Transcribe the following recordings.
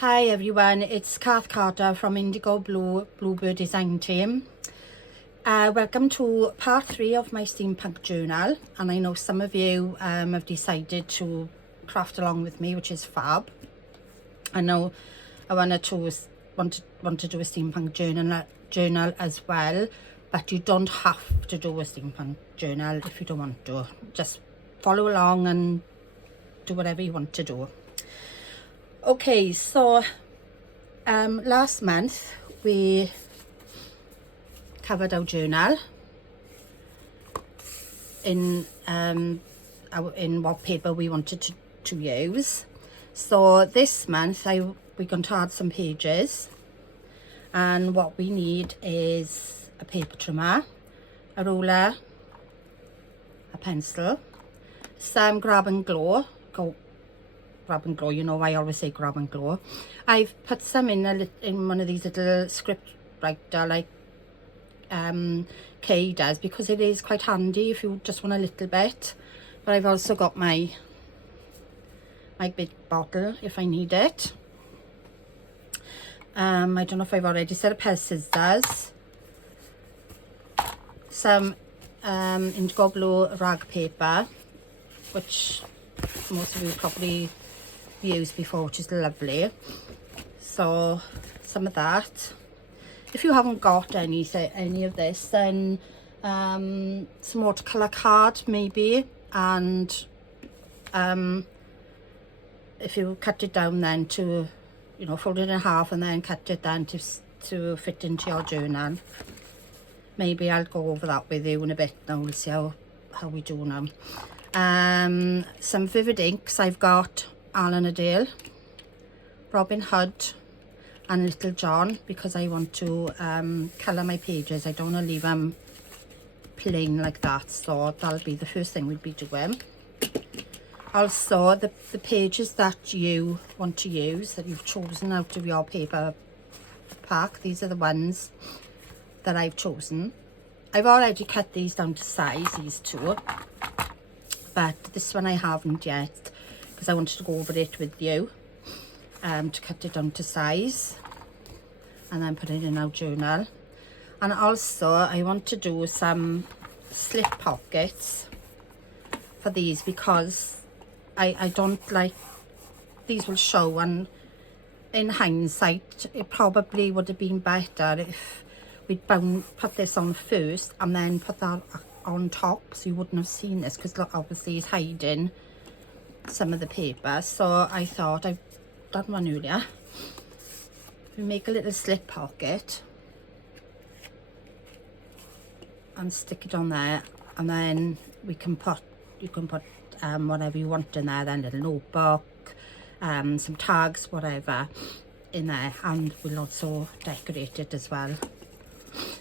Hi everyone, it's Cath from Indigo Bluebird Design Team. Welcome to part 3 of my steampunk journal, and I know some of you have decided to craft along with me, which is fab. I know I want to do a steampunk journal as well, but you don't have to do a steampunk journal if you don't want to. Just follow along and do whatever you want to do. Okay, so last month we covered our journal in what paper we wanted to use. So this month we're going to add some pages, and what we need is a paper trimmer, a ruler, a pencil, some grab and glow, you know, I always say grab and glow. I've put some in one of these little script writer like Kay does, because it is quite handy if you just want a little bit. But I've also got my big bottle if I need it. I don't know if I've already said a pair of scissors, some indigo blue rag paper, which most of you probably used before, which is lovely. So some of that. If you haven't got any of this, then some watercolor card maybe, and if you cut it down then to, you know, fold it in half and then cut it down to fit into your journal. Maybe I'll go over that with you in a bit now. We'll see how we do now. Some vivid inks. I've got Alan Adale, Robin Hood and Little John, because I want to colour my pages. I don't want to leave them plain like that, so that'll be the first thing we'll be doing. Also, the pages that you want to use, that you've chosen out of your paper pack, these are the ones that I've chosen. I've already cut these down to size, these two, but this one I haven't yet, because I wanted to go over it with you, to cut it down to size and then put it in our journal. And also I want to do some slip pockets for these, because I don't like, these will show, and in hindsight it probably would have been better if we'd put this on first and then put that on top, so you wouldn't have seen this, because look, obviously it's hiding some of the paper. So I thought, I've done one earlier, we make a little slip pocket and stick it on there, and then you can put whatever you want in there, then a little notebook, some tags, whatever in there, and we'll also decorate it as well.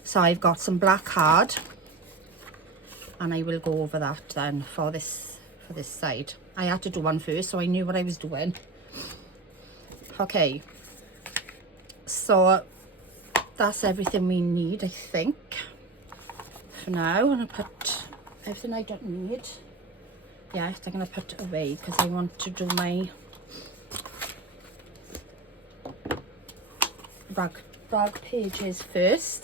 So I've got some black card, and I will go over that then for this side. I had to do one first, so I knew what I was doing. Okay, so that's everything we need, I think, for now. I'm gonna put everything I don't need. Yeah, I'm gonna put it away because I want to do my rag pages first.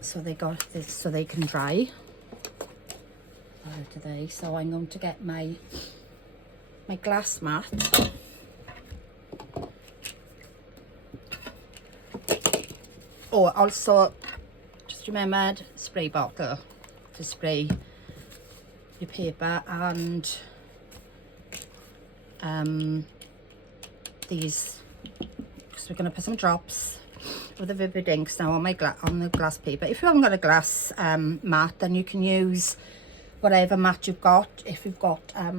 So they got this, so they can dry. Where are they? So I'm going to get my glass mat. Oh, also just remembered, spray bottle to spray your paper, and these, because we're going to put some drops with the vivid inks now on the glass paper. If you haven't got a glass mat, then you can use whatever mat you've got. If you've got a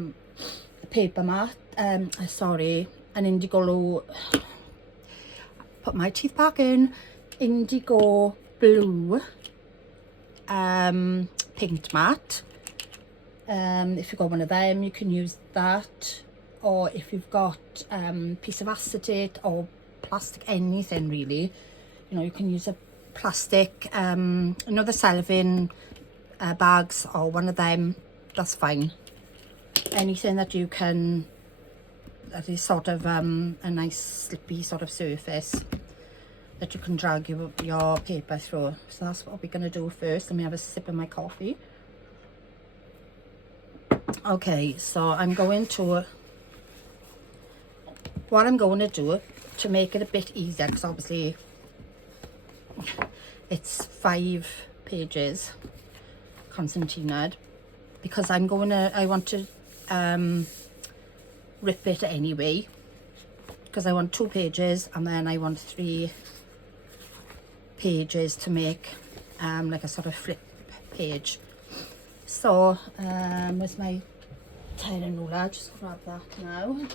paper mat, sorry, an indigo, put my teeth back in, indigo blue paint mat. If you've got one of them, you can use that, or if you've got piece of acetate or plastic, anything really, you know, you can use a plastic, another cellophane bags or one of them, that's fine. Anything that you can that is sort of a nice slippy sort of surface that you can drag your paper through. So that's what we're going to do first. Let me have a sip of my coffee. Okay, so I'm going to, what I'm going to do to make it a bit easier, because obviously it's 5 pages concertinaed, because I want to rip it anyway, because I want 2 pages and then I want 3 pages to make like a sort of flip page. So where's my tiling ruler? Just grab that now.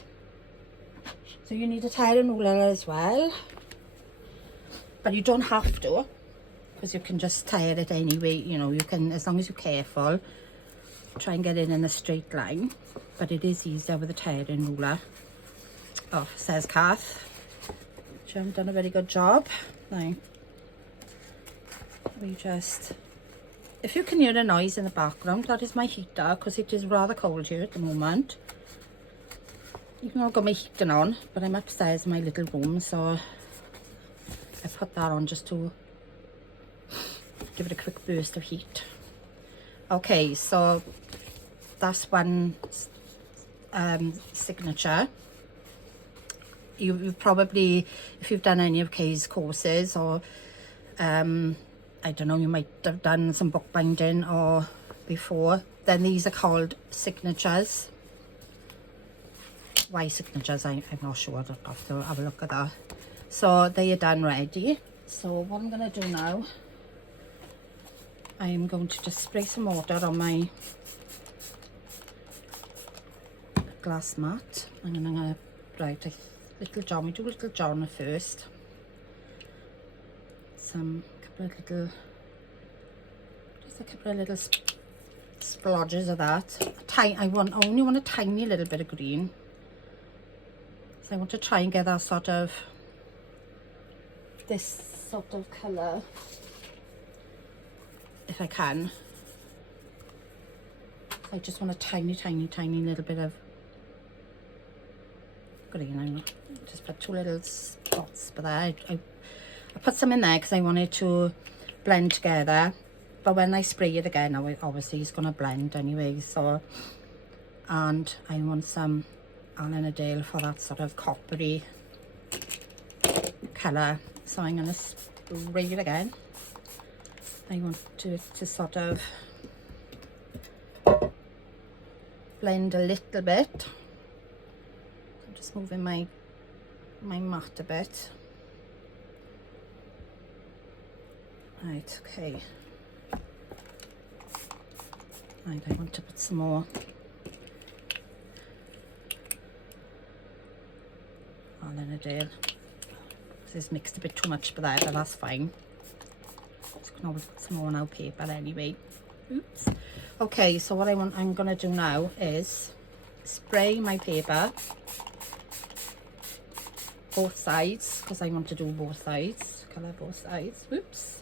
So you need a tiling ruler as well, but you don't have to, because you can just tire it anyway. You know, you can, as long as you're careful, try and get it in a straight line, but it is easier with a tiling ruler. Oh, says Cath, she hasn't done a very good job. Now we just, if you can hear a noise in the background, that is my heater, because it is rather cold here at the moment. Even though I've got my heating on, but I'm upstairs in my little room, so I put that on just to give it a quick burst of heat. Okay, so that's one signature. You've probably, if you've done any of Kay's courses, or I don't know, you might have done some bookbinding or before, then these are called signatures. Why signatures, I'm not sure. I'll have to have a look at that. So they are done ready. So what I'm going to do now, I'm going to just spray some water on my glass mat, and then I'm going to write a little jar. We do little jar first. Just a couple of little splodges of that. I only want a tiny little bit of green. So I want to try and get that sort of, this sort of colour, if I can. I just want a tiny little bit of green. I just put 2 little spots, but I put some in there because I want it to blend together. But when I spray it again, now obviously it's going to blend anyway. So, and I want some Allen-a-Dale for that sort of coppery colour. So I'm going to spray it again. I want it to sort of blend a little bit. I'm just moving my mat a bit. Right, okay. Right, I want to put some more Allen-a-Dale. This is mixed a bit too much for that, but that's fine. Just can always put some more on our paper anyway. Oops. Okay, so what I'm going to do now is spray my paper both sides, because I want to do both sides, colour both sides. Oops.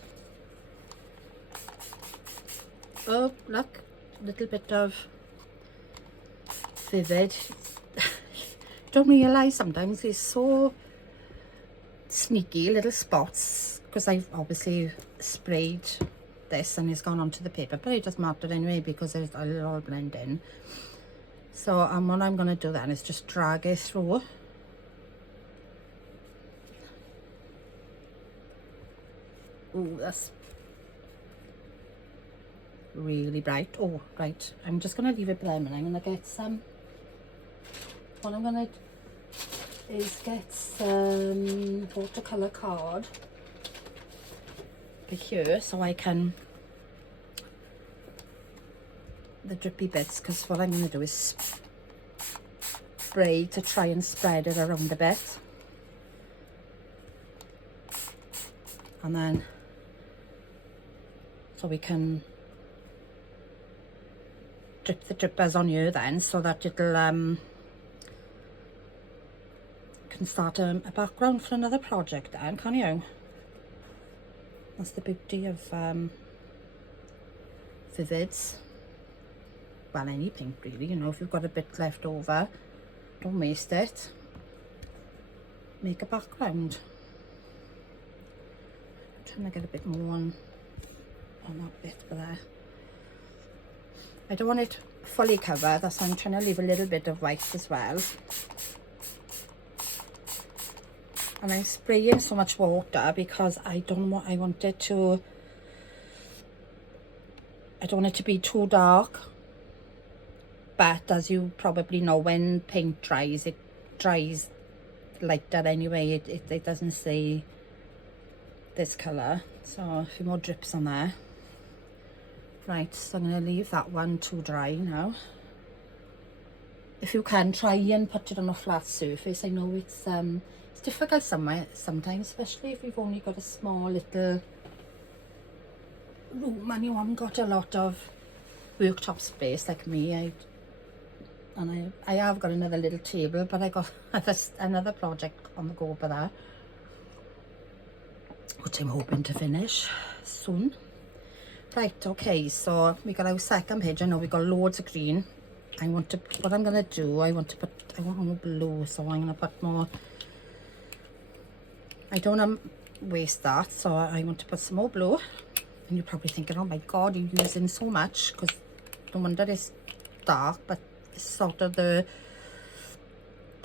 Oh, look, a little bit of vivid. Don't realise sometimes it's so sneaky little spots, because I've obviously sprayed this and it's gone onto the paper, but it doesn't matter anyway because it'll all blend in. So what I'm going to do then is just drag it through. Oh, that's really bright. Oh, right, I'm just going to leave it there, and I'm going to get some, what I'm going to is get some watercolour card for here, so I can, the drippy bits, because what I'm going to do is spray to try and spread it around a bit, and then so we can drip the drippers on you then, so that it'll can start a background for another project then, can you? That's the beauty of vivids. Well, any pink really, you know, if you've got a bit left over, don't waste it. Make a background. I'm trying to get a bit more on that bit there. I don't want it fully covered, that's why I'm trying to leave a little bit of white as well. And I'm spraying so much water because I don't want it to be too dark. But as you probably know, when paint dries, it dries lighter anyway. It doesn't stay this colour. So a few more drips on there. Right, so I'm going to leave that one to dry now. If you can, try and put it on a flat surface. I know it's difficult sometimes, especially if you've only got a small little room and you haven't got a lot of worktop space like me. I have got another little table, but I got another project on the go for that, which I'm hoping to finish soon. Right, okay, so we got our second page. I know we got loads of green. What I'm gonna do, I want more blue, so I'm gonna put more. I don't want to waste that, so I want to put some more blue. And you're probably thinking, oh my god, you're using so much, because no wonder it's dark, but it's sort of the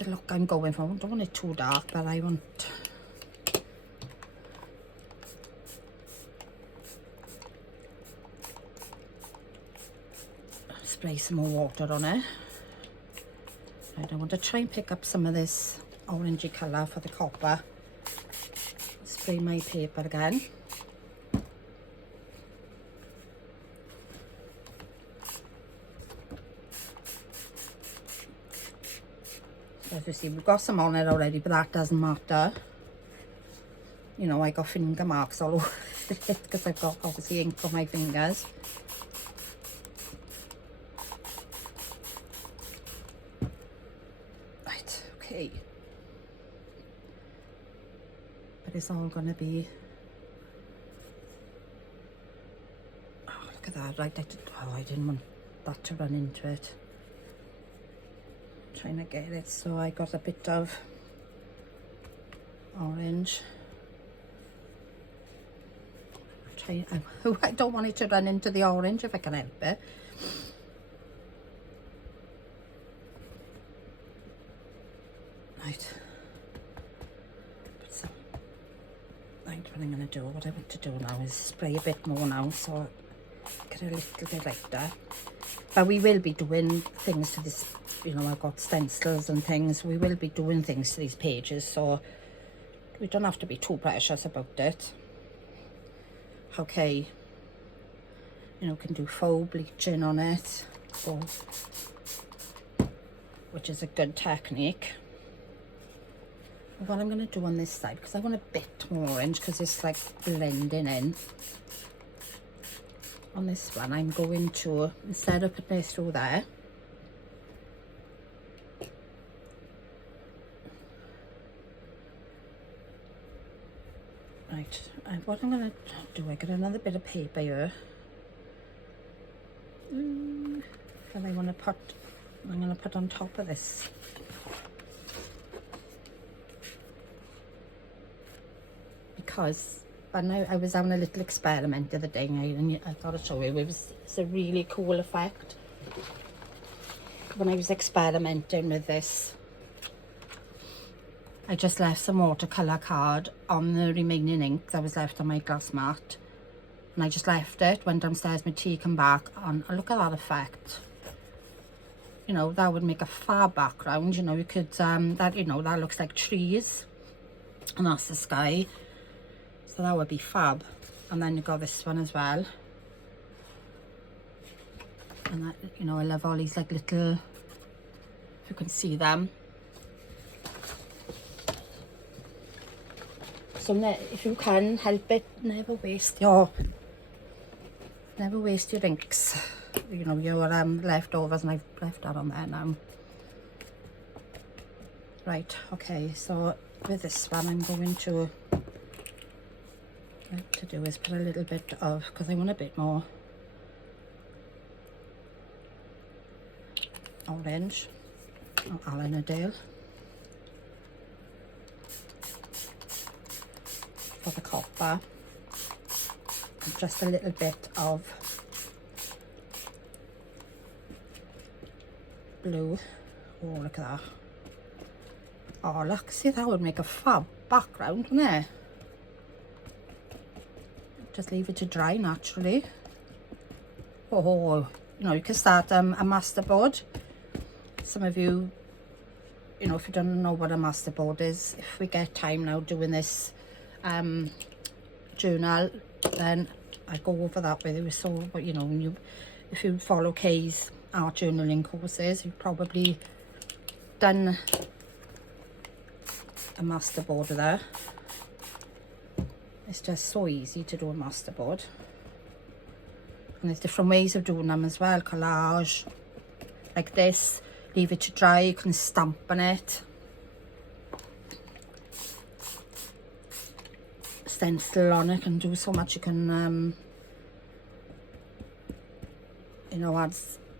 look I'm going for. I don't want it too dark, but I want spray some more water on it. Right, I want to try and pick up some of this orangey colour for the copper. Spray my paper again. So as you see, we've got some on it already, but that doesn't matter. You know, I got finger marks all over it because I've got obviously ink on my fingers. Okay, but it's all gonna be, oh look at that, right, I didn't want that to run into it. I'm trying to get it, so I got a bit of orange. I don't want it to run into the orange if I can help it. Right. Right, what I'm going to do, what I want to do now is spray a bit more now, so get a little bit lighter. But we will be doing things to this, you know, I've got stencils and things. We will be doing things to these pages, so we don't have to be too precious about it. Okay. You know, can do faux bleaching on it, so, which is a good technique. What I'm going to do on this side, because I want a bit more orange, because it's like blending in. On this one, I'm going to, instead of putting it through there, right, what I'm going to do, I got another bit of paper here that I'm going to put on top of this. Because when I was having a little experiment the other day, and I thought I'd show you, it's a really cool effect. When I was experimenting with this, I just left some watercolour card on the remaining ink that was left on my glass mat, and I just left it, went downstairs, my tea, come back, and look at that effect. You know, that would make a fab background. You know, you could that, you know, that looks like trees, and that's the sky. So that would be fab. And then you got this one as well. And that, you know, I love all these like little, if you can see them. So if you can help it, never waste your inks. You know, your leftovers, and I've left that on there now. Right, okay, so with this one I'm going to do is put a little bit of, because I want a bit more orange. or Allen-a-Dale for the copper, and just a little bit of blue. Oh, look at that. Oh, look, see, that would make a fab background, wouldn't it? Just leave it to dry naturally. Oh, you know, you can start a masterboard. Some of you, you know, if you don't know what a masterboard is, if we get time now doing this journal, then I go over that with you. So, but you know, if you follow Kay's art journaling courses, you've probably done a masterboard there. It's just so easy to do a masterboard, and there's different ways of doing them as well. Collage like this, leave it to dry, you can stamp on it, stencil on it, and do so much. You can you know, add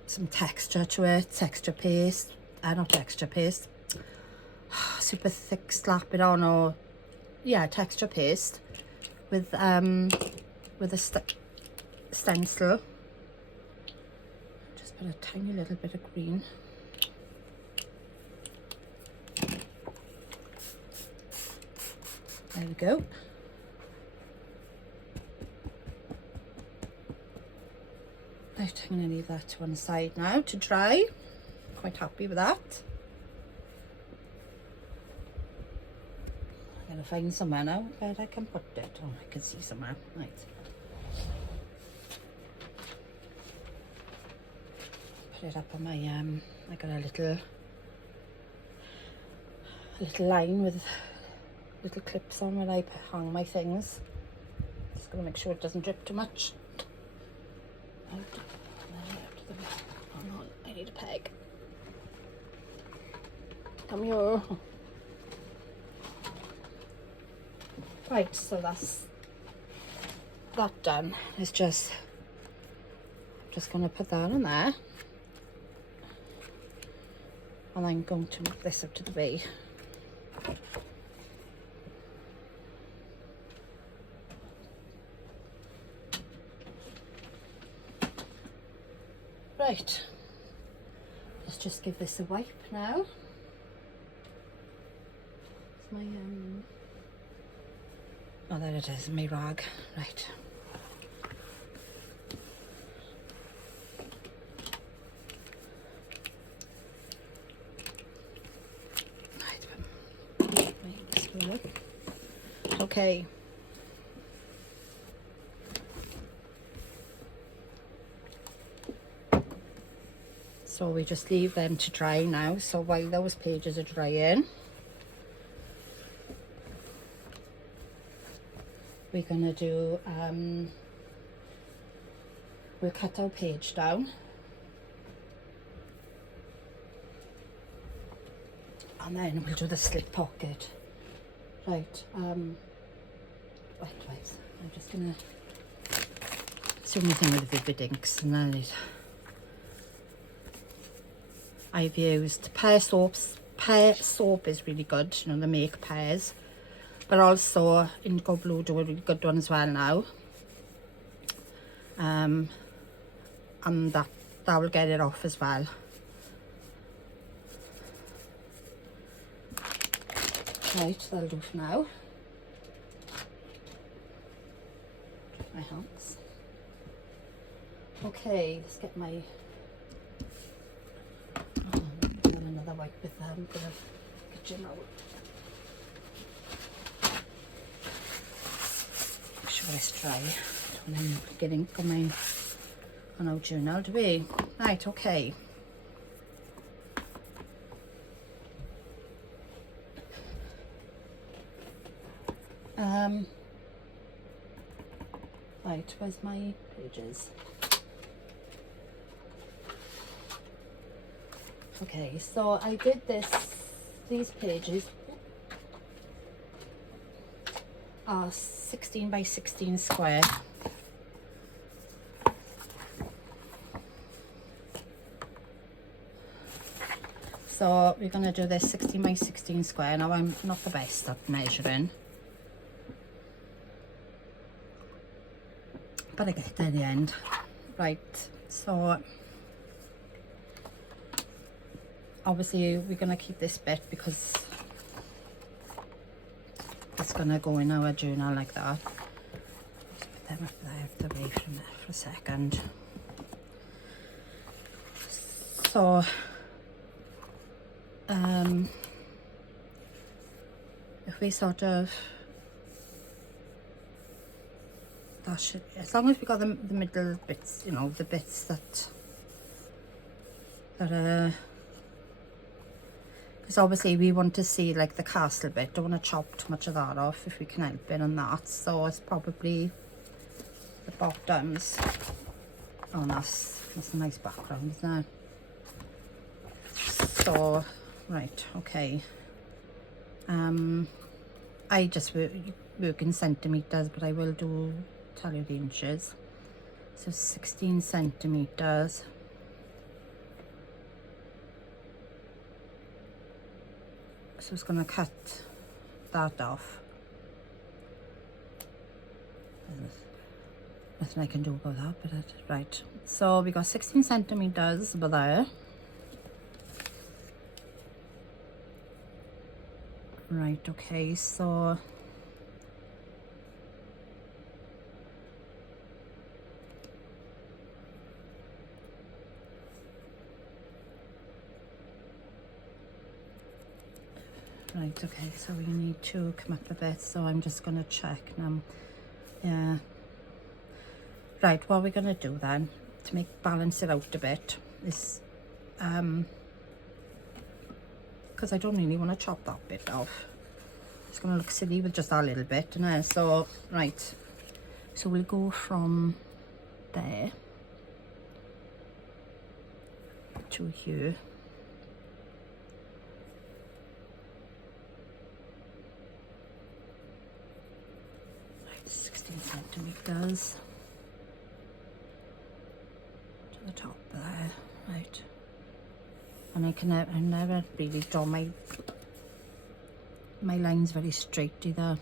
some texture to it, texture paste, not texture paste, super thick, slap it on, or yeah, texture paste with a stencil. Just put a tiny little bit of green. There we go. Right, I'm going to leave that to one side now to dry. Quite happy with that. I'm going to find somewhere now where I can put it. Oh, I can see somewhere. Right. Put it up on my I got a little line with little clips on when I hang my things. Just going to make sure it doesn't drip too much. Oh no, I need a peg. Come here. Right, so that's that done. It's just going to put that on there, and I'm going to move this up to the bay. Right, let's just give this a wipe now. It's my oh, there it is, my rag. Right. Right. Okay. So we just leave them to dry now. So while those pages are drying, we're gonna do we'll cut our page down, and then we'll do the slip pocket. Right, I'm just gonna, it's the only thing with the vivid inks, and then I've used pear soaps. Pear soap is really good, you know, they make pears, but also indigo blue do a really good one as well now. And that will get it off as well. Right, that'll do for now. My hands. Okay, let's get my another wipe with a bit of kitchen roll. Make sure it's dry. And then getting coming on our journal to be. Right, okay. Right, where's my pages? Okay, so I did these pages are 16 by 16 square. So we're going to do this 16 by 16 square. Now I'm not the best at measuring, but I get there in the end. Right, so obviously we're going to keep this bit because it's going to go in our journal like that. Just put them up there away from there for a second. So if we sort of, that should, as long as we got the middle bits, you know, the bits that are, because obviously we want to see like the castle bit, don't want to chop too much of that off if we can help it on that. So it's probably the bottoms. Oh, that's a nice background, isn't it? So right, okay, I just work in centimeters, but I will tell you the inches. So 16 centimeters. So it's going to cut that off. There's nothing I can do about that, but right. So we got 16 centimeters over there. Right, okay, so right, okay, so we need to come up a bit, so I'm just going to check now. Yeah. Right, what we're going to do then, to balance it out a bit, is, because I don't really want to chop that bit off. It's going to look silly with just that little bit, and so, right, so we'll go from there to here. Right, 16 centimeters to the top there, right. And I never really draw my lines very straight either.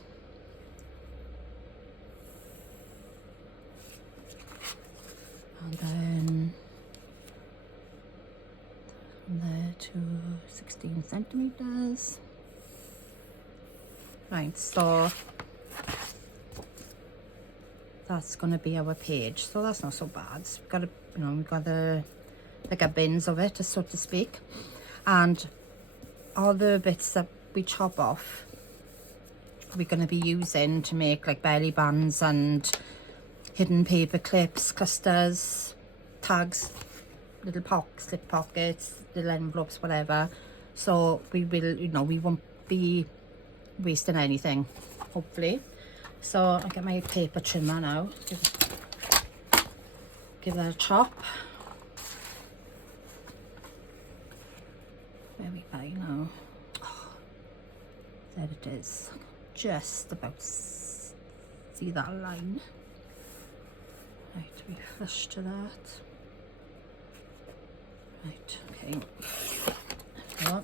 And then from there to 16 centimeters. Right, so that's going to be our page. So that's not so bad. So we've got to, you know, we've got the gubbins of it, so to speak, and all the bits that we chop off we're going to be using to make like belly bands and hidden paper clips, clusters, tags, little slip pockets, little envelopes, whatever. So we will, you know, we won't be wasting anything, hopefully. So I'll get my paper trimmer now, give that a chop. Where we by now? Oh, there it is. Just about see that line. Right, we flush to that. Right, okay. So,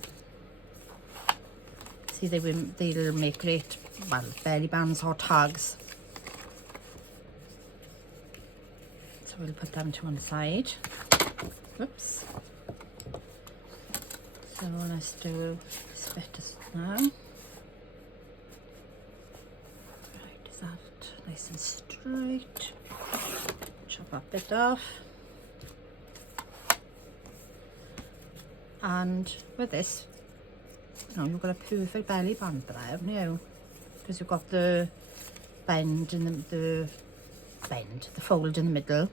see, they'll make great, well, belly bands or tags. So we'll put them to one side. Whoops. So let's do this bit now. Right, is that nice and straight? Chop that bit off. And with this, you know, you've got a perfect belly band there, haven't you? Because you've got the bend in the fold in the middle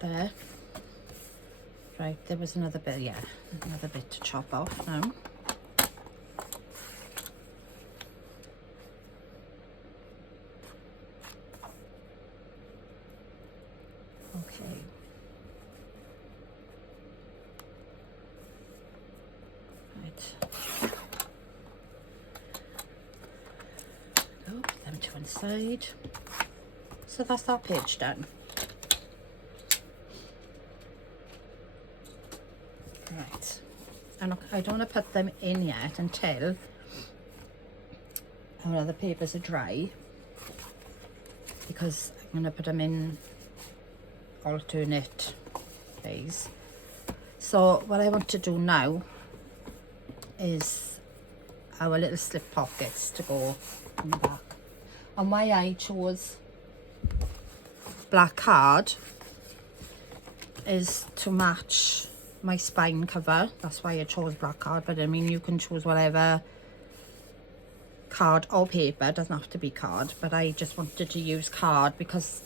there. Right, there was another bit, yeah, another bit to chop off now. Okay. Right. Oh, put them to one side. So that's that page done. Right, I don't want to put them in yet until our other papers are dry, because I'm going to put them in alternate days. So what I want to do now is our little slip pockets to go in the back. And why I chose black card is to match my spine cover. That's why I chose black card, but I mean you can choose whatever card or paper, it doesn't have to be card, but I just wanted to use card because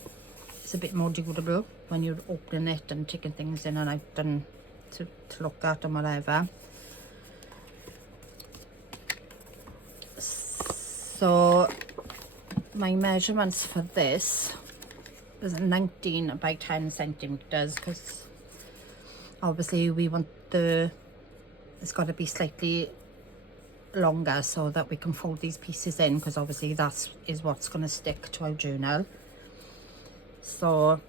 it's a bit more durable when you're opening it and taking things in and out and to look at and whatever. So my measurements for this is 19 by 10 centimeters, because obviously we want it's got to be slightly longer so that we can fold these pieces in, because obviously that is what's going to stick to our journal. So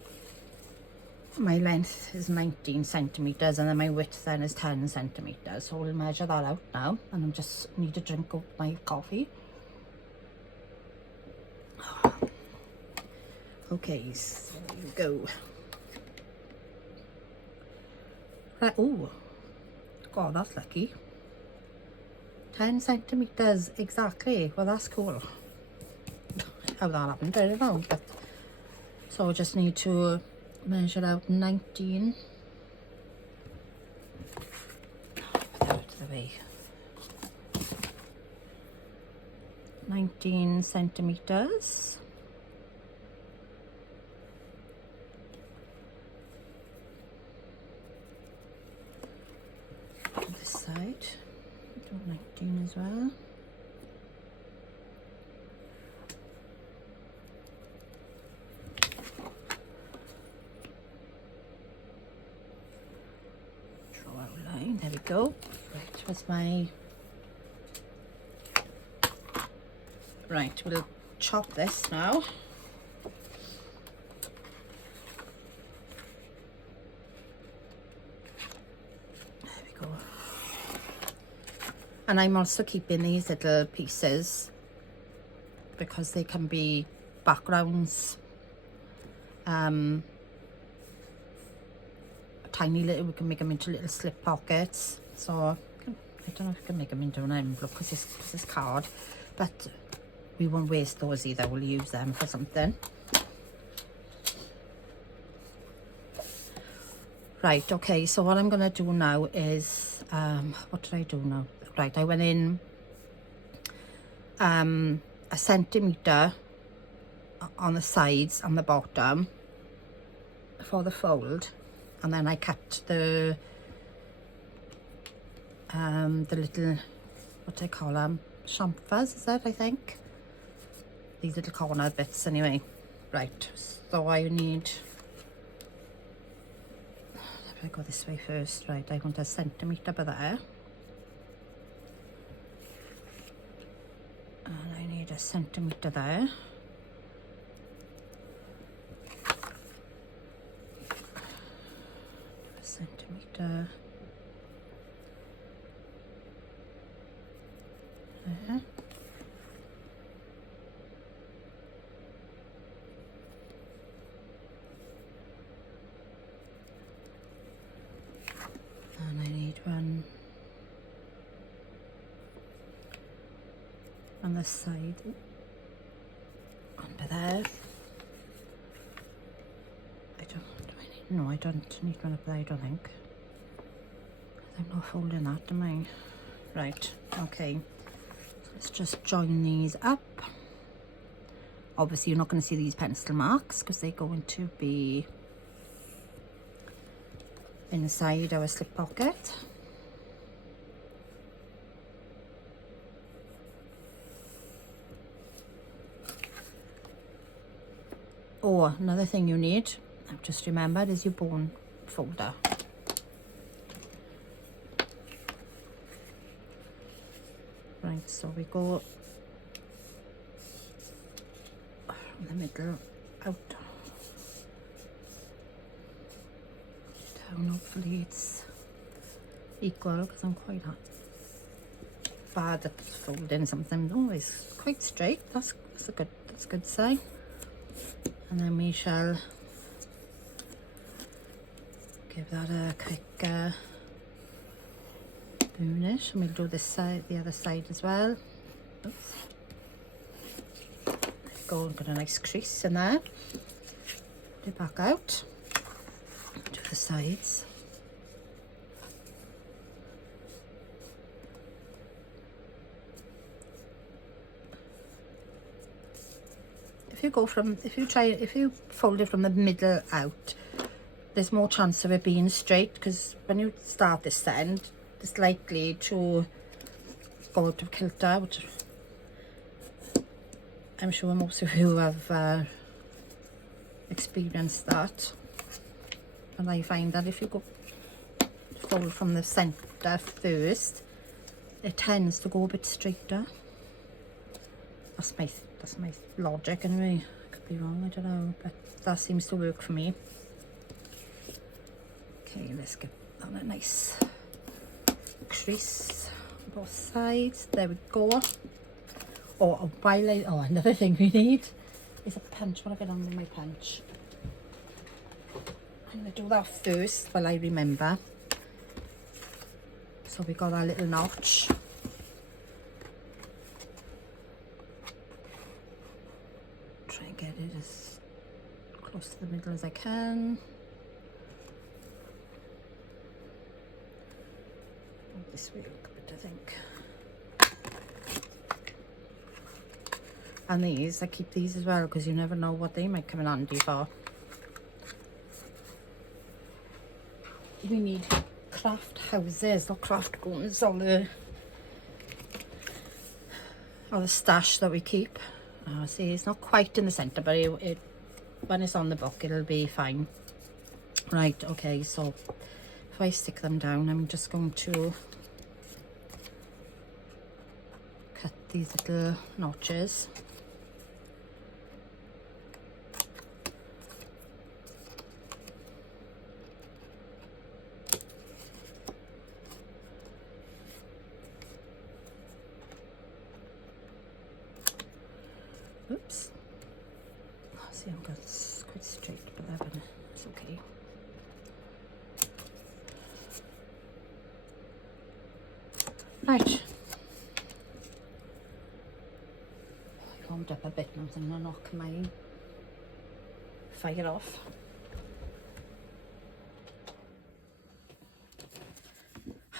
my length is 19 centimeters and then my width then is 10 centimeters. So we'll measure that out now, and I just need a drink of my coffee. Okay, so here we go. Right, oh, God, that's lucky. 10 centimeters exactly. Well, that's cool. How that happened, I don't know. But so I just need to measure out 19. Put that out of the way. 19 centimeters. On this side, do 19 as well. Draw out a line, there we go. Right, where's my... Right, we'll chop this now. And I'm also keeping these little pieces because they can be backgrounds. Tiny little, we can make them into little slip pockets. So I don't know if we can make them into an envelope because it's card, but we won't waste those either. We'll use them for something. Right, okay, so what I'm going to do now is, what did I do now? Right, I went in a centimetre on the sides and the bottom for the fold, and then I cut the little, what do I call them? Chamfers, is that, I think? These little corner bits anyway. Right, so I need... I go this way first. Right, I want a centimetre by there. And I need a centimetre there. A centimetre there. And I need one on this side under there. No, I don't need one up there, I don't think. I'm not folding that, am I? Right, okay. Let's just join these up. Obviously you're not going to see these pencil marks because they're going to be inside our slip pocket. Oh, another thing you need, I've just remembered, is your bone folder. Right, so we go from the middle out. Down, hopefully it's equal, because I'm quite bad at folding something. Oh, it's quite straight. That's a good sign. And then we shall give that a quick burnish, and we'll do this side, the other side as well. Oops. There we go, and got a nice crease in there. Put it back out. Do the sides. If you fold it from the middle out, there's more chance of it being straight, because when you start this end, it's likely to go out of kilter, which I'm sure most of you have experienced that. And I find that if you go fold from the centre first, it tends to go a bit straighter. That's my logic anyway. I could be wrong, I don't know, but that seems to work for me. Okay, let's get on a nice crease on both sides. There we go. Oh, another thing we need is a punch. What I get on with my punch? I'm going to do that first while I remember. So we got our little notch. Try and get it as close to the middle as I can. This way a little bit, I think. And these, I keep these as well, because you never know what they might come in handy for. We need craft houses, not craft guns, all the stash that we keep. See, it's not quite in the centre, but when it's on the book, it'll be fine. Right, okay, so if I stick them down, I'm just going to cut these little notches. Oops. See, I've got quite straight, but it's okay. Right. I warmed up a bit now, so I'm going to knock my fire off.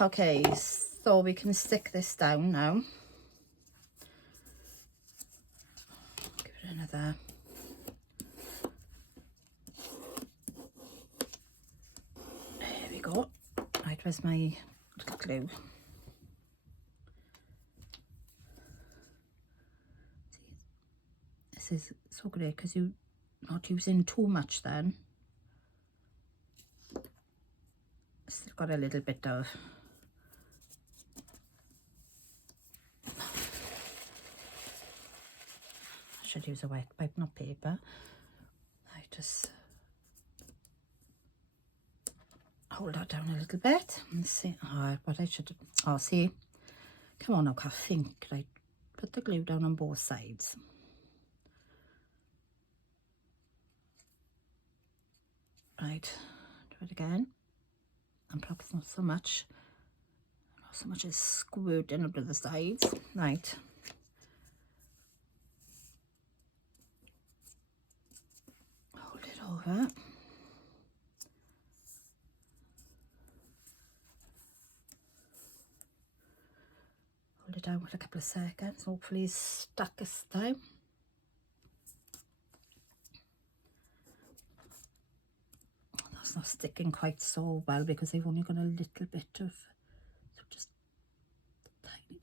Okay, so we can stick this down now. Give it another. There we go. Right, where's my little glue? This is so great because you're not using too much then. Still got a little bit of I should use a wet wipe, not paper. I just hold that down a little bit and see what I should see. Come on now, Cath, think. Right, put the glue down on both sides. Right, do it again. And perhaps not so much. Not so much as squirting up to the sides. Right. Hold it over. Hold it down for a couple of seconds. Hopefully it's stuck this time. That's not sticking quite so well because they've only got a little bit of, so just tiny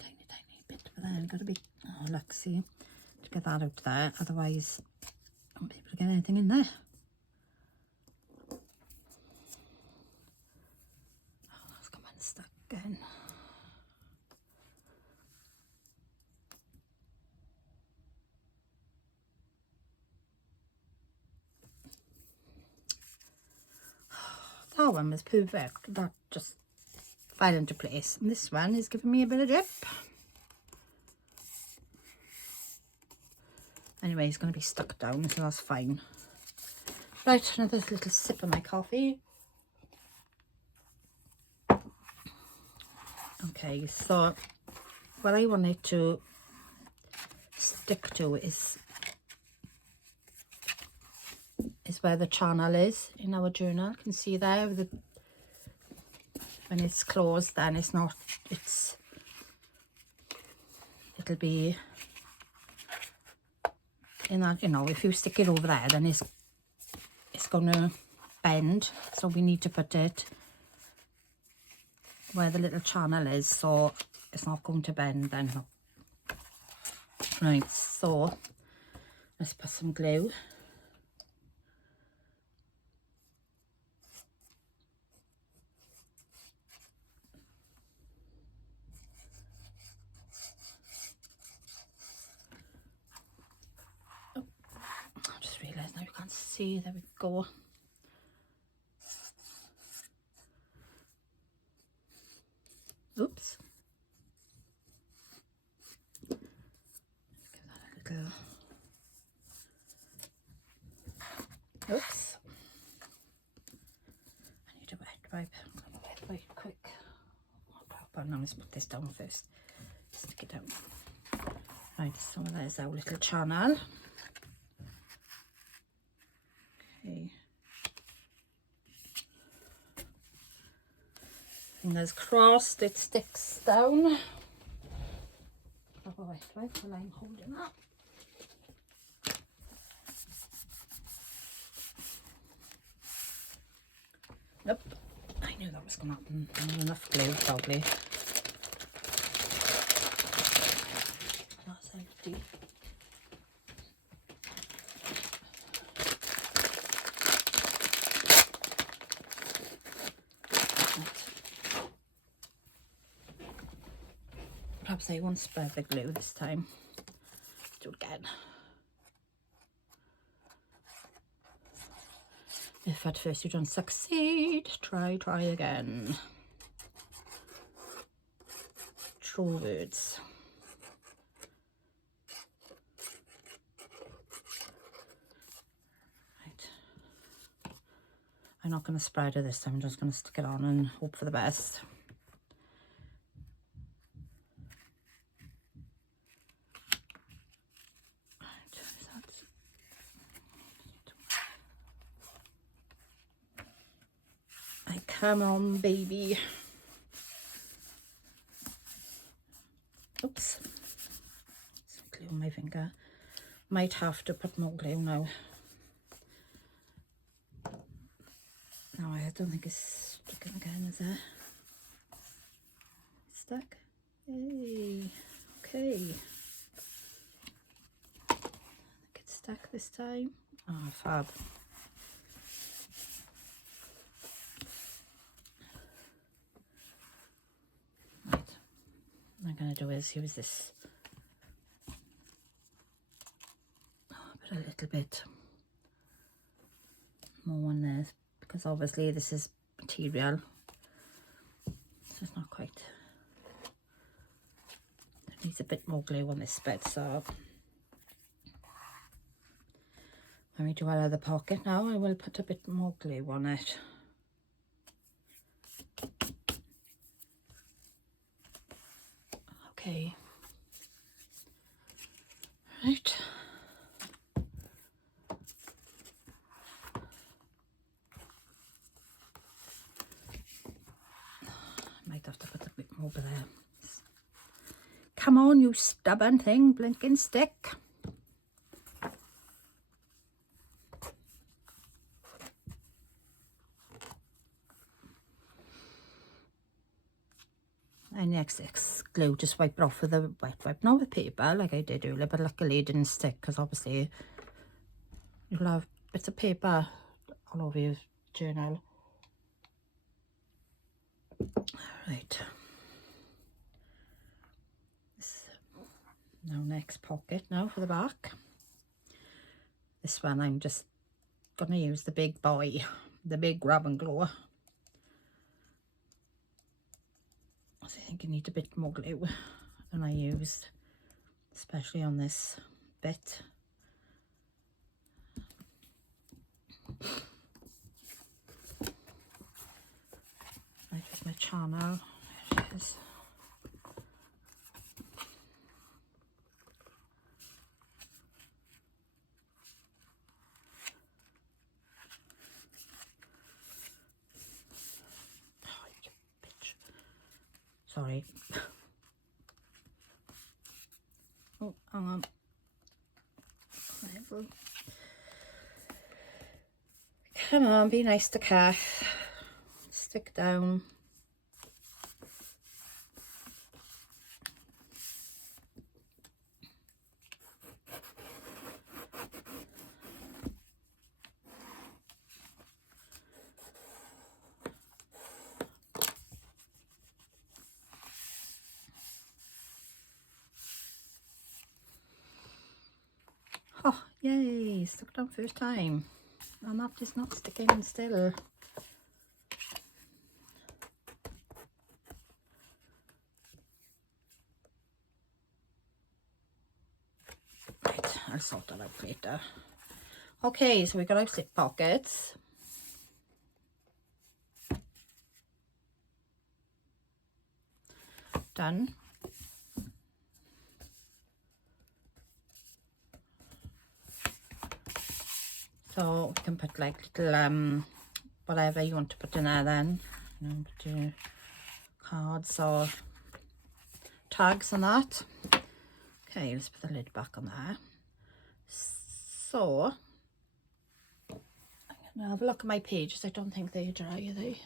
bit of there. Got to be, look, see, to get that out there. Otherwise, I won't be able to get anything in there. Oh, that's come unstuck again. That one was perfect. That just file into place. And this one is giving me a bit of drip. Anyway, it's going to be stuck down, so that's fine. Right, another little sip of my coffee. Okay, so what I want it to stick to is where the channel is in our journal. You can see there, when it's closed, then it's not, it'll be in that, you know, if you stick it over there, then it's going to bend. So we need to put it where the little channel is, so it's not going to bend then. Right, so let's put some glue. Oh, I just realised now you can't see. There we go. Oops. Give that a little. Oops. I need a wet wipe. I'm going to wet wipe quick. Oh, now let's put this down first. Stick it down. Right, so there's our little channel. Okay. Fingers crossed it sticks down. Oh, wait, while I'm holding up. Nope, I knew that was going to happen. Not enough glue, probably. That's empty. Perhaps I won't spread the glue this time. Do it again. If at first you don't succeed, try again. True words. Right. I'm not going to spread it this time. I'm just going to stick it on and hope for the best. Come on, baby. Oops. Some glue on my finger. Might have to put more glue now. No, I don't think it's sticking again, is it? It's stuck? Hey, okay. I think it's stuck this time. Oh, fab. What I'm going to do is use this, put a little bit more on there, because obviously this is material, so it's not quite, it needs a bit more glue on this bit. So when we do our other pocket now, I will put a bit more glue on it. Okay, right. Might have to put a bit more over there. Come on, you stubborn thing, blinking stick. And next glue, just wipe it off with a wet wipe, not with paper like I did earlier, but luckily it didn't stick, because obviously you'll have bits of paper all over your journal. Right. Now next pocket now for the back. This one I'm just going to use the big boy, the big grab and glow. I think you need a bit more glue than I used, especially on this bit. Right with my channel, there it is. Oh, you bitch. Sorry. Oh, hang on. Come on, be nice to Cath. Stick down. Oh, yay, stuck down first time. And that is not sticking still. Right, I'll sort that out later. Okay, so we've got our slip pockets. Done. So we can put like little whatever you want to put in there then. You know, put your cards or tags and that. Okay, let's put the lid back on there. So I'm gonna have a look at my pages. I don't think they're dry, are they?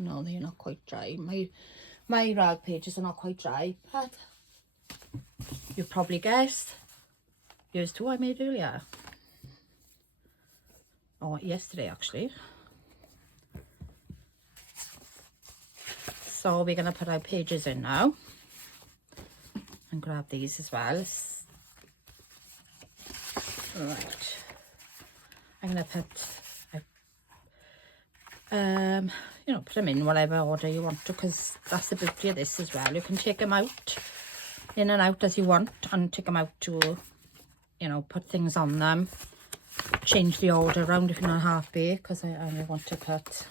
No, they're not quite dry. My rag pages are not quite dry, but you probably guessed. Here's two I made earlier. Or yesterday actually. So we're gonna put our pages in now. And grab these as well. Right. I'm gonna put you know, put them in whatever order you want to, because that's the beauty of this as well. You can take them out in and out as you want, and take them out to, you know, put things on them, change the order around if you're not happy, because I only want to put,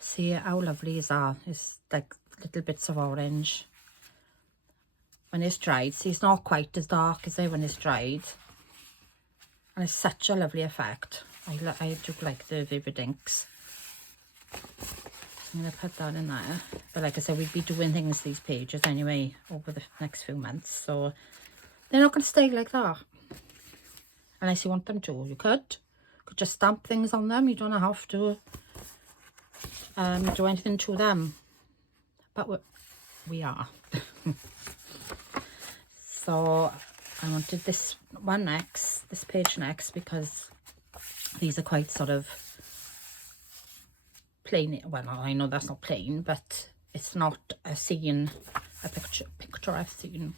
see how lovely is that? It's like little bits of orange when it's dried. See, it's not quite as dark as it when it's dried, and it's such a lovely effect. I do like the vivid inks. I'm going to put that in there. But like I said, we'd be doing things these pages anyway over the next few months, so they're not going to stay like that unless you want them to. You could just stamp things on them. You don't have to do anything to them, but we are. So I wanted this one next, this page next, because these are quite sort of plain. Well, I know that's not plain, but it's not a scene, a picturesque scene.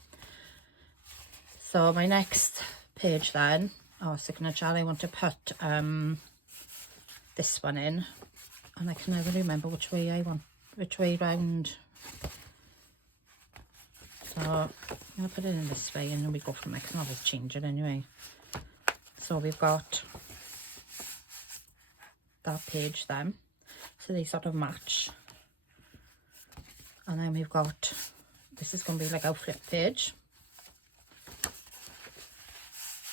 So my next page then, our signature, I want to put this one in, and I can never remember which way I want, which way round. So I'm going to put it in this way, and then we go from there. I can always change it anyway. So we've got that page then, so they sort of match. And then we've got, this is going to be like our flip page.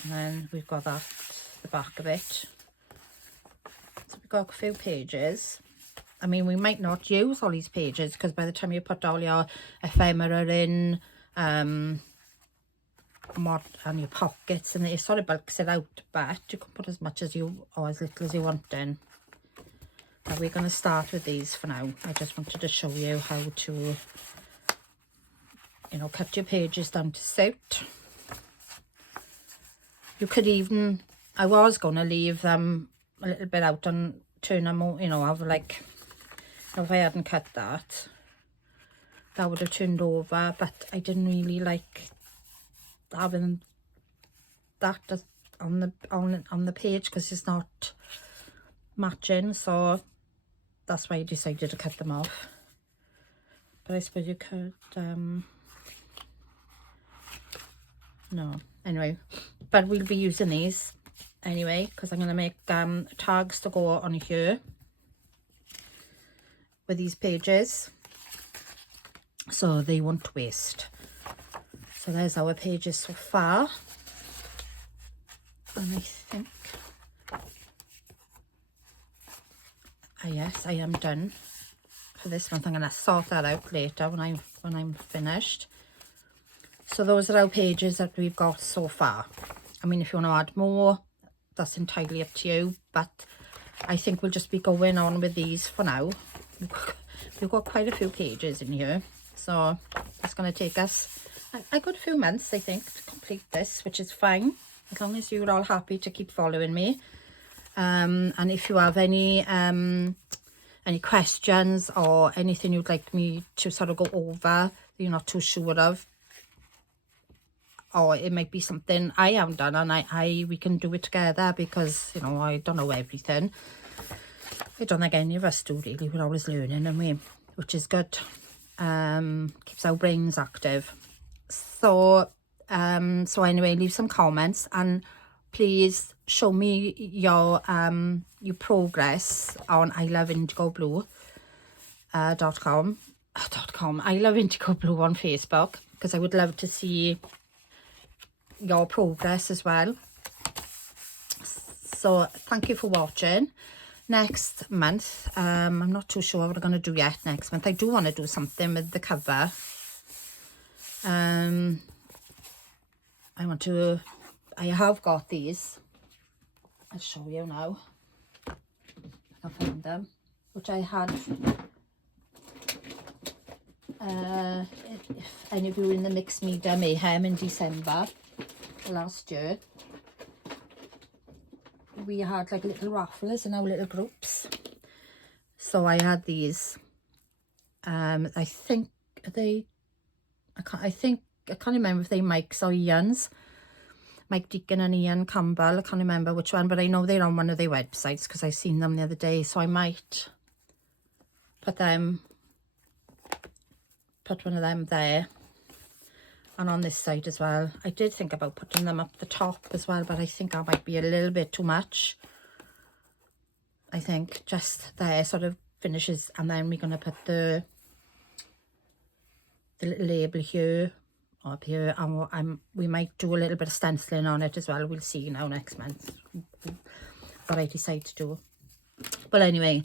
And then we've got that, the back of it. So we've got a few pages. I mean, we might not use all these pages, because by the time you put all your ephemera in, and your pockets, and it sort of bulks it out, but you can put as much as you, or as little as you want in. But we're going to start with these for now. I just wanted to show you how to, you know, cut your pages down to suit. You could even, I was going to leave them a little bit out and turn them, you know, have like, if I hadn't cut that, that would have turned over, but I didn't really like having that on the page, because it's not matching, so that's why I decided to cut them off. but I suppose you could, no, anyway, but we'll be using these anyway, because I'm going to make tags to go on here with these pages, so they won't waste. So there's our pages so far, and I think, yes, I am done for this month. I'm going to sort that out later when I'm finished. So those are our pages that we've got so far. I mean, if you want to add more, that's entirely up to you, but I think we'll just be going on with these for now. We've got quite a few pages in here, so it's going to take us a good few months, I think, to complete this, which is fine, as long as you're all happy to keep following me. And if you have any questions or anything you'd like me to sort of go over you're not too sure of, or it might be something I haven't done and we can do it together, because, you know, I don't know everything. I don't think any of us do really. We're always learning, and which is good. Keeps our brains active. So anyway, leave some comments, and please show me your progress on iloveindigoblue.com. I love Indigo Blue on Facebook, because I would love to see your progress as well. So thank you for watching. Next month, I'm not too sure what we're going to do yet next month. I do want to do something with the cover. I have got these. I'll show you now. I can find them, which I had. If any of you were in the Mixed Media Mayhem in December last year, we had like little raffles in our little groups. So I had these. I think I can't remember if they Mike's or Ian's. Mike Deacon and Ian Campbell. I can't remember which one, but I know they're on one of their websites because I seen them the other day. So I might put one of them there, and on this side as well. I did think about putting them up the top as well, but I think that might be a little bit too much. I think just there sort of finishes, and then we're going to put the little label here, up here, and we might do a little bit of stenciling on it as well. We'll see now next month what I decide to do. But anyway,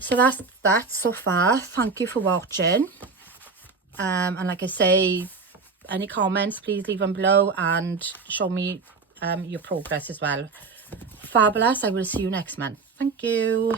so that's that so far. Thank you for watching. And like I say, any comments, please leave them below, and show me your progress as well. Fabulous. I will see you next month. Thank you.